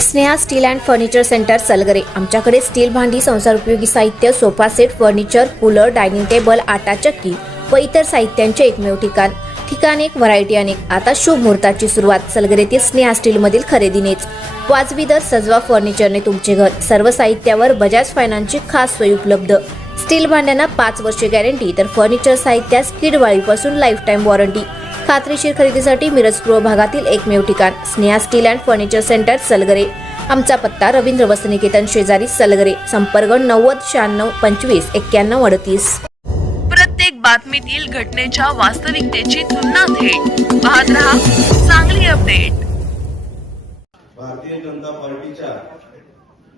Sneha steel and furniture centre Salgare. आमच्याकडे steel भांडी, संसार उपयोगी साहित्य, sofa set, furniture, cooler, dining table, आटा चक्की व इतर साहित्यांचे एकमेव ठिकाण एक, व्हरायटी अनेक। आता शुभ मुहूर्ताची सुरुवात सलगरेतील स्नेहा स्टील मधील खरेदीनेच। वाजवी दर, सजवा फर्निचरने तुमचे घर। सर्व साहित्यावर बजाज फायनान्सची खास सोय उपलब्ध। स्टील भांड्यांना 5 वर्षे गॅरंटी, तर फर्निचर साहित्यास कीडवाळीपासून लाईफ टाइम वॉरंटी। खात्रीशीर खरेदीसाठी मिरज पूर्व भागातील एकमेव ठिकाण Sneha steel and furniture centre Salgare. आमचा पत्ता रवींद्र वस्त्रनिकेतन शेजारी सलगरे। संपर्क 90 96 25 91 38। प्रत्येक बातमीतील घटनेच्या वास्तविकतेची तुलना थेट पाहत रहा चांगली अपडेट। भारतीय जनता पार्टीच्या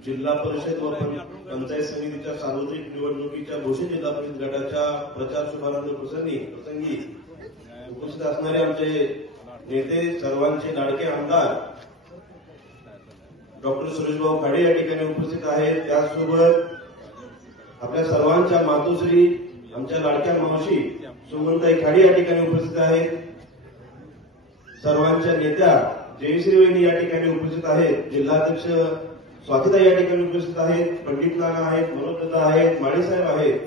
जिल्हा परिषद व पंचायत समितीच्या सार्वत्रिक निवडणुकीच्या घोषित जिल्हा परिषद गटाच्या प्रचार शुभारंभ प्रसंगी उपस्थित असणारे आमचे नेते, सर्वांचे लाडके आमदार डॉक्टर सुरेशभाऊ खाडे या ठिकाणी उपस्थित आहेत। त्याचसोबत आपल्या सर्वांच्या मातोश्री, आमच्या लाडक्या मावशी सुमनताई खाडे या ठिकाणी उपस्थित आहेत। सर्वांच्या नेत्या जयश्री वहिनी या ठिकाणी उपस्थित आहेत। जिल्हाध्यक्ष स्वातीताई या ठिकाणी उपस्थित आहेत। पंडित नाना आहेत, मनोजदादा आहेत, माळीसाहेब आहेत।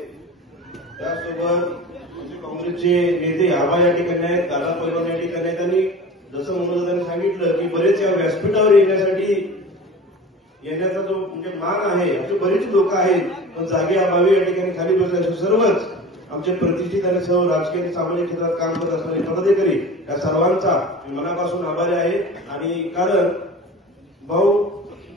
त्याचसोबत काँग्रेसचे नेते आबा या ठिकाणी आहेत, दादा पैलवान या ठिकाणी आहेत। आणि जसं मनोजदादांनी सांगितलं की बरेच या व्यासपीठावर येण्याचा जो म्हणजे मान आहे, असे बरेच लोक आहेत, पण जागे अभावी या ठिकाणी खाली बसले। सर्वच आमचे प्रतिष्ठित आणि सर्व राजकीय आणि सामाजिक क्षेत्रात काम करत असणारे पदाधिकारी या सर्वांचा मनापासून आभारी आहे। आणि कारण भाऊ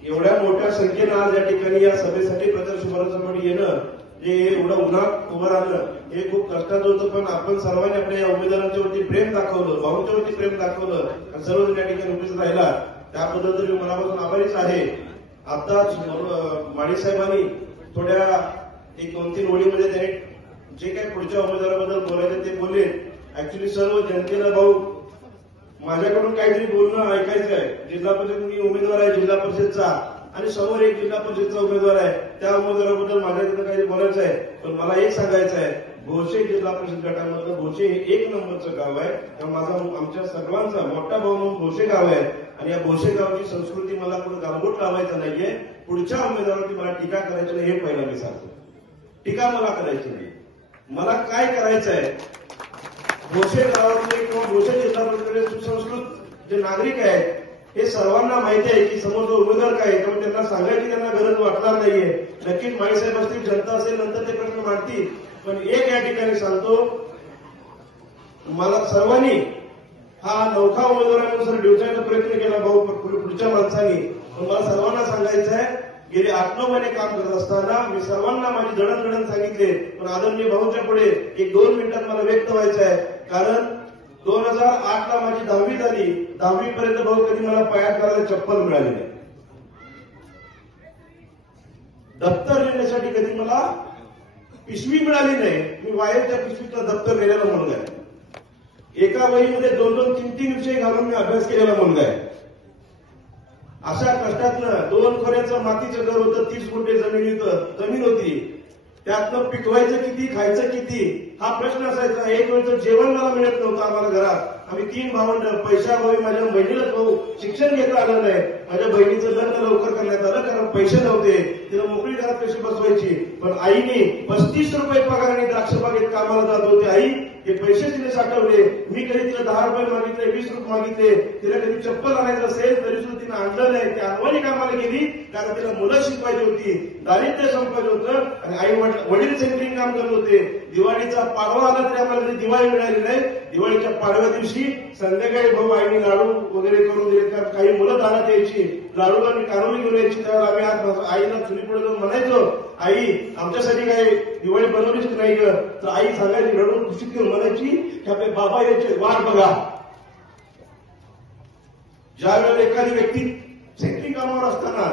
एवढ्या मोठ्या संख्येनं आज या ठिकाणी या सभेसाठी प्रचार शुभारंभासाठी येणं, जे एवढं उन्हात उभं राहणं हे खूप कष्टाचं होतं। पण आपण सर्वांनी आपल्या या उमेदवारांच्या वरती प्रेम दाखवलं, भाऊंच्या वरती प्रेम दाखवलं आणि सर्वजण या ठिकाणी उपस्थित राहिला, त्याबद्दल तरी मनापासून आभारीच आहे। आताच माळी साहेबांनी थोड्या 1-2-3 ओळीमध्ये त्यांनी जे काही पुढच्या उमेदवाराबद्दल बोलायचे ते बोलले। ऍक्च्युली सर्व जनतेला भाऊ माझ्याकडून काहीतरी बोलणं ऐकायचं आहे। जिल्हा परिषद मी उमेदवार आहे जिल्हा परिषदचा, आणि समोर एक जिल्हा परिषदचा उमेदवार आहे, त्या उमेदवाराबद्दल माझ्याकडे काहीतरी बोलायचं आहे। पण मला एक सांगायचं आहे, भोसे जिल्हा परिषद गटामधलं भोसे हे 1 नंबरचं गाव आहे। त्यामुळे माझा आमच्या सर्वांचा मोठा भाऊ म्हणून भोसे गाव आहे, आणि या भोसे गावची संस्कृती मला कुठं गालबोट लावायचं नाहीये। पुढच्या उमेदवारावरती मला टीका करायची नाही, हे पहिला मी सांगतो। टीका मला करायची नाही, मला काय करायचं आहे, भोसे गावातले किंवा भोसे जिल्हा परिषदेचे सुसंस्कृत जे नागरिक आहेत हे सर्वांना माहिती आहे की समोर जो उमेदवार काय आहे, त्यामुळे त्यांना सांगायची त्यांना गरज वाटणार नाहीये। नक्कीच माळीसाहेब असतील, जनता असेल, नंतर ते प्रश्न मांडतील। पण एक या ठिकाणी सांगतो, मला सर्वांनी हा नौखा उमेदवारानुसार डिवचायचा प्रयत्न केला भाऊ पुढच्या माणसांनी। पण मला सर्वांना सांगायचं आहे, गेले 8-9 महिने काम करत असताना मी सर्वांना माझी जडणघडण सांगितले, पण आदरणीय भाऊच्या पुढे 1-2 मिनिटात मला व्यक्त व्हायचं आहे। कारण 2008 ला माझी 10वी झाली, 10वी पर्यंत भाऊ कधी मला पायात घालायला चप्पल मिळाली नाही, दप्तर नेण्यासाठी कधी मला पिशवी मिळाली नाही। मी वायरच्या पिशवीतलं दप्तर नेलेला मुलगा आहे। एका वहीमध्ये 2-2, 3-3 विषय घालून मी अभ्यास केलेला मुलगा आहे। अशा कष्टातनं 2 खोऱ्याचं मातीचं घर होतं, 30 गुंठे जमीन होती, त्यातनं पिकवायचं किती, खायचं किती हा प्रश्न असायचा। एक वेळचं जेवण मला मिळत नव्हतं आम्हाला घरात। आम्ही 3 भावंड, पैशाभावी माझ्या बहिणीला शिक्षण घेता आलं नाही, माझ्या बहिणीचं लग्न लवकर करण्यात आलं कारण पैसे नव्हते, तिला मोकळी घरात कशी बसवायची। पण आईने 35 रुपये पगाराने द्राक्षबागेत कामाला जात होते, आई हे पैसे तिने साठवले। मी कधी तिला 10 रुपये मागितले, 20 रुपये मागितले, तिला कधी चप्पल आणायचं असेल तरी सुद्धा तिने आणलं नाही। ती अनवाणी कामाला गेली कारण तिला मुलं शिकवायची होती, दारिद्र्य संपवायचं होतं, आणि आई वडील सेंट्रिंग काम करत होते। दिवाळीचा पाडवा आला तरी आम्हाला कधी दिवाळी मिळाली नाही। दिवाळीच्या पाडव्या दिवशी संध्याकाळी भाऊ आईने लाडू वगैरे करून दिले, कारण काही मुलं दारात यायची, लाडूला मी कानोली घेऊन यायची। त्यावेळेला आम्ही आज आईला चुली पुढे जाऊन म्हणायचो, आई आमच्यासाठी काही दिवाळी बनवलीच नाही ग, तर आई सांगायची, रडून खुशीत घेऊन म्हणायची की आपले बाबा यायचे वाट बघा। ज्या वेळेला एखादी व्यक्ती सेंट्रिंग कामावर असताना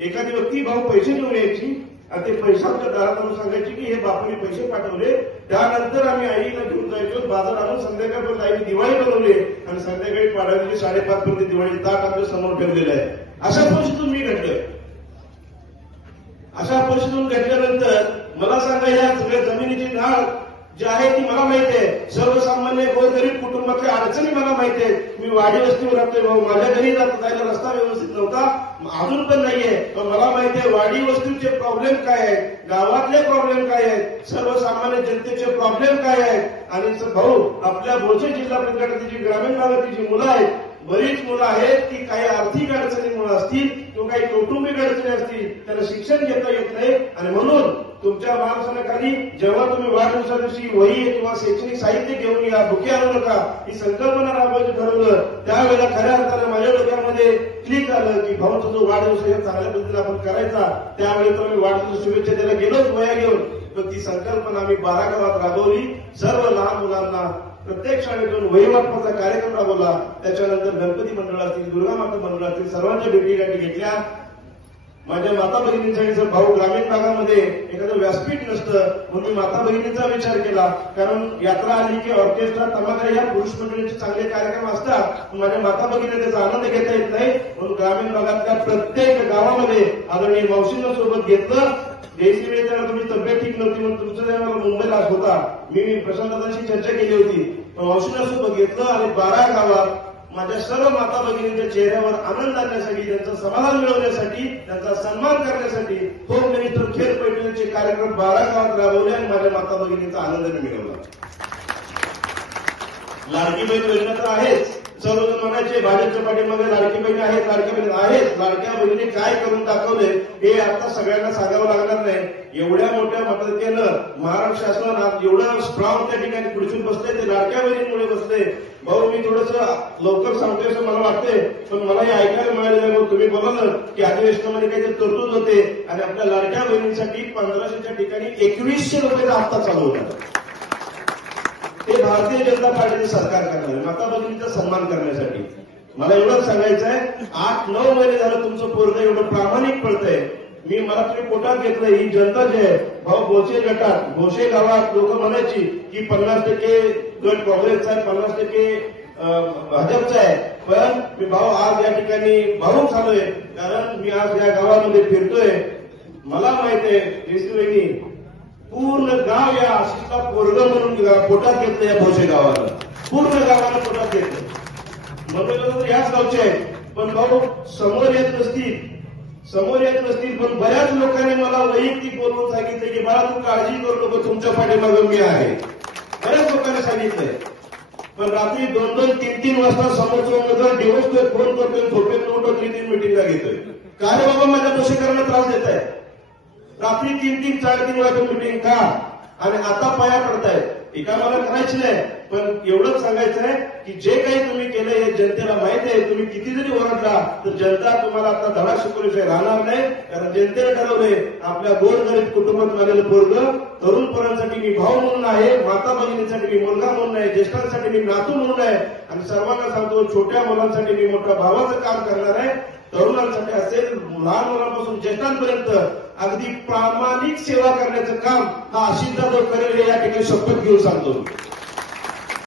एखादी व्यक्ती भाऊ पैसे घेऊन यायची आणि ते पैसे आमच्या दारात आणून सांगायची की हे बापूने पैसे पाठवले। त्यानंतर आम्ही आईला घेऊन जायचो, बाजार आणून संध्याकाळपर्यंत आईने दिवाळी बनवली, आणि संध्याकाळी पाडव्याची 5:30 पर्यंत दिवाळी ताट आमच्या समोर ठेवलेलं आहे। अशा परिस्थितीतून मी घडलोय। अशा परिस्थितीतून घडल्यानंतर मला सांगा, या सगळ्या जमिनीची नाळ जी आहे ती मला माहिती आहे. सर्वसामान्य गोरगरीब कुटुंबातल्या अडचणी मला माहिती आहेत. मी वाडी वस्तीवर राहतोय भाऊ, माझ्या घरी जायला रस्ता व्यवस्थित नव्हता, अजून पण नाहीये. पण मला माहिती आहे वाडी वस्तीचे प्रॉब्लेम काय आहेत, गावातले प्रॉब्लेम काय आहेत, सर्वसामान्य जनतेचे प्रॉब्लेम काय आहेत. आणि भाऊ, आपल्या भोसे जिल्हा परिषदेची जी ग्रामीण भागातली जी मुलं आहेत, बरीच मुलं आहेत की काही आर्थिक अडचणीमुळे असतील किंवा काही कौटुंबिक अडचणी असतील, त्यांना शिक्षण घेता येत नाही. आणि म्हणून तुमच्या मार्गदर्शनाखाली जेव्हा तुम्ही वाढदिवसा दिवशी वही किंवा शैक्षणिक साहित्य घेऊन या, बुके आणू नका, ही संकल्पना राबवायची ठरवलं, त्यावेळेला खऱ्या अर्थानं माझ्या डोक्यामध्ये क्लिक आलं की भाऊचा जो वाढदिवस आहे चांगल्या पद्धतीने आपण करायचा. त्यावेळी तर मी वाढदिवस शुभेच्छा द्यायला गेलोच वया घेऊन. पण ती संकल्पना आम्ही 12 गावात राबवली. सर्व लहान मुलांना प्रत्येक शाळेतून वही वाटपाचा कार्यक्रम राबवला. त्याच्यानंतर गणपती मंडळ असतील, दुर्गा माता मंडळ असतील, सर्वांच्या भेटी गाठी घेतल्या. माझ्या माता भगिनींसाठी जर भाऊ ग्रामीण भागामध्ये एखादं व्यासपीठ नसतं म्हणून मी माता भगिनींचा विचार केला. कारण यात्रा आली की ऑर्केस्ट्रा, तमाशा या पुरुष मंडळींचे चांगले कार्यक्रम असतात, माझ्या माता भगिनी त्याचा आनंद घेता येत नाही. म्हणून ग्रामीण भागातल्या प्रत्येक गावामध्ये आदरणीय मावशींना सोबत घेतलं. देशी वेळेला तुम्ही तब्येत ठीक नव्हती म्हणून तुमचा जेव्हा मुंबईला होता, मी प्रशांतांशी चर्चा केली होती. मावशींना सोबत घेतलं आणि 12 गावात माझ्या सर्व माता भगिनींच्या चेहऱ्यावर आनंद आणण्यासाठी, त्यांचं समाधान मिळवण्यासाठी, त्यांचा सन्मान करण्यासाठी होम मिनिस्टर खेळ पैठणीचे कार्यक्रम 12 गावात राबवले आणि माझ्या माता भगिनींचा आनंद मिळवला. लाडकी बहीण योजना तर आहेच. सर्वजण म्हणायचे भाजपच्या पाठीमागे लाडकी बहिणी आहेत, लाडकी बहीण आहेत. लाडक्या बहिणीने काय करून दाखवले हे आता सगळ्यांना सांगावं लागणार नाही. एवढ्या मोठ्या मताधिक्यानं महाराष्ट्र शासन आज एवढं स्ट्रॉंग त्या ठिकाणी खुर्चून बसले, ते लाडक्या बहिणींमुळे बसले. भाऊ, मी थोडस लवकर सांगतोय असं मला वाटतंय, पण मला हे ऐकायला मिळालेलं आहे. तुम्ही बोलाल की अधिवेशनामध्ये काहीतरी तरतूद होते आणि आपल्या लाडक्या बहिणींसाठी 1500च्या ठिकाणी 2100 रुपयाचा हप्ता चालू होता. ते भारतीय जनता पार्टीचे सरकार करणार आहे माता भगिनीचा सन्मान करण्यासाठी. मला एवढंच सांगायचं आहे, 8-9 महिने झालं तुमचं पोरगं एवढं प्रामाणिक पडतंय. मला तुम्ही पोटात घेतलंय. ही जनता जी आहे भाऊ, भोसे गटात, भोसे गावात लोक म्हणायची की 50% गट काँग्रेसचा आहे, 50% भाजपचा आहे. पण मी भाऊ आज या ठिकाणी भाऊक झालोय, कारण मी आज या गावामध्ये फिरतोय. मला माहित आहे देशवहिनी पूर्ण गाव या आशिषला पोरग म्हणून पोटात घेतलं. या भोसे गावाला पूर्ण गावाला पोटात घेतलं. म्हणून याच गावचे आहेत. पण भाऊ समोर येत नसतील पण बऱ्याच लोकांनी मला वैयक्तिक बोलून सांगितलं की मला तू काळजी करू नको, तुमच्या पाठीमागे मी आहे. बऱ्याच लोकांनी सांगितलंय. पण रात्री 2-2, 3-3 वाजता समोरचा दिवसभर फोन करतोय, झोपेत उठतो, 3-3 मिटिंगला घेतोय. काय रे बाबा, माझ्या भोसेकरांना त्रास देत आहे. रात्री 3-3, 4-3 वाजता मिटिंग का? आणि आता पाया पडतायत. एका मला करायची नाही, पण एवढंच सांगायचं आहे की जे काही तुम्ही केलंय हे जनतेला माहिती आहे. तुम्ही किती जरी ओरडला तर जनता तुम्हाला आता धडा शिकवल्याशिवाय राहणार नाही. कारण जनतेने ठरवलंय आपल्या गोरगरीब कुटुंबात आलेलं पोरगं तरुण पोरांसाठी मी भाऊ म्हणून आहे, माता भगिनींसाठी मी मुलगा म्हणून आहे, ज्येष्ठांसाठी मी नातू म्हणून आहे. आणि सर्वांना सांगतो, छोट्या मुलांसाठी मी मोठ्या भावाचं काम करणार आहे. तरुणांसाठी असेल, लहान मुलांपासून ज्येष्ठांपर्यंत अगदी प्रामाणिक सेवा करण्याचं काम हा आशिष जाधव करेल, या ठिकाणी शपथ घेऊन सांगतो.